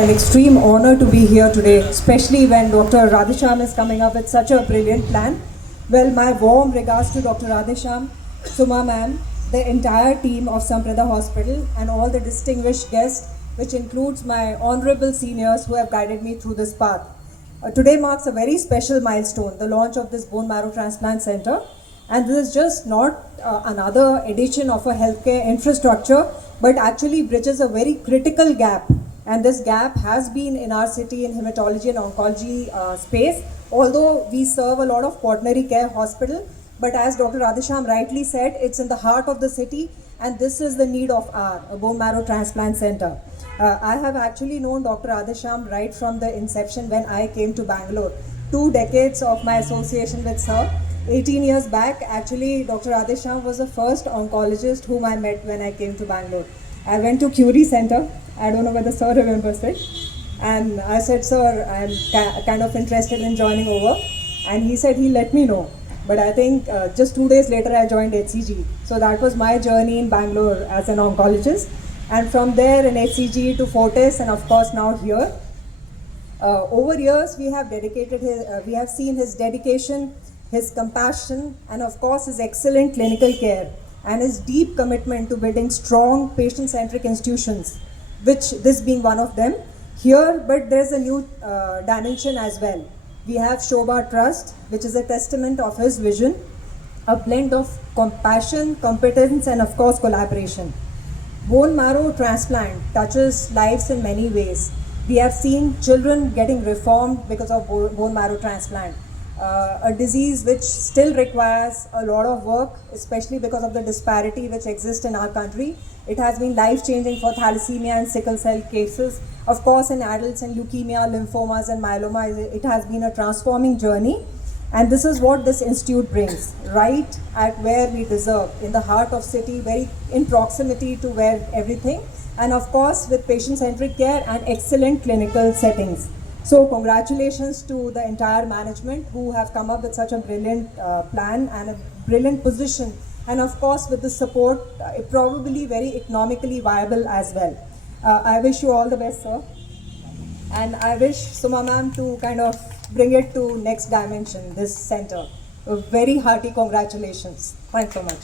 An extreme honor to be here today, especially when Dr. Radhesham is coming up with such a brilliant plan. Well, my warm regards to Dr. Radhesham, Suma ma'am, the entire team of Samprada Hospital, and all the distinguished guests, which includes my honorable seniors who have guided me through this path. Today marks a very special milestone, the launch of this bone marrow transplant center. And this is just not another addition of a healthcare infrastructure, but actually bridges a very critical gap. And this gap has been in our city in hematology and oncology space, although we serve a lot of quaternary care hospital. But as Dr. Radhesham rightly said, it's in the heart of the city, and this is the need of our bone marrow transplant center. I have actually known Dr. Radhesham right from the inception when I came to Bangalore. 2 decades of my association with Sir. 18 years back, actually, Dr. Radhesham was the first oncologist whom I met when I came to Bangalore. I went to Curie Center. I don't know whether Sir remembers it. And I said, Sir, I'm kind of interested in joining over. And he said he'll let me know. But I think just 2 days later, I joined HCG. So that was my journey in Bangalore as an oncologist. And from there in HCG to Fortis, and of course now here. Over years, we have seen his dedication, his compassion, and of course his excellent clinical care and his deep commitment to building strong patient-centric institutions, which this being one of them here. But there's a new dimension as well. We have Shobha Trust, which is a testament of his vision, a blend of compassion, competence, and of course collaboration. Bone marrow transplant touches lives in many ways. We have seen children getting reformed because of bone marrow transplant. A disease which still requires a lot of work, especially because of the disparity which exists in our country. It has been life-changing for thalassemia and sickle cell cases. Of course, in adults and leukemia, lymphomas and myeloma, it has been a transforming journey. And this is what this institute brings, right at where we deserve, in the heart of city, very in proximity to where everything, and of course with patient-centric care and excellent clinical settings. So congratulations to the entire management who have come up with such a brilliant plan and a brilliant position, and of course with the support, probably very economically viable as well. I wish you all the best, sir. And I wish Suma ma'am to kind of bring it to next dimension, this center. A very hearty congratulations. Thanks so much.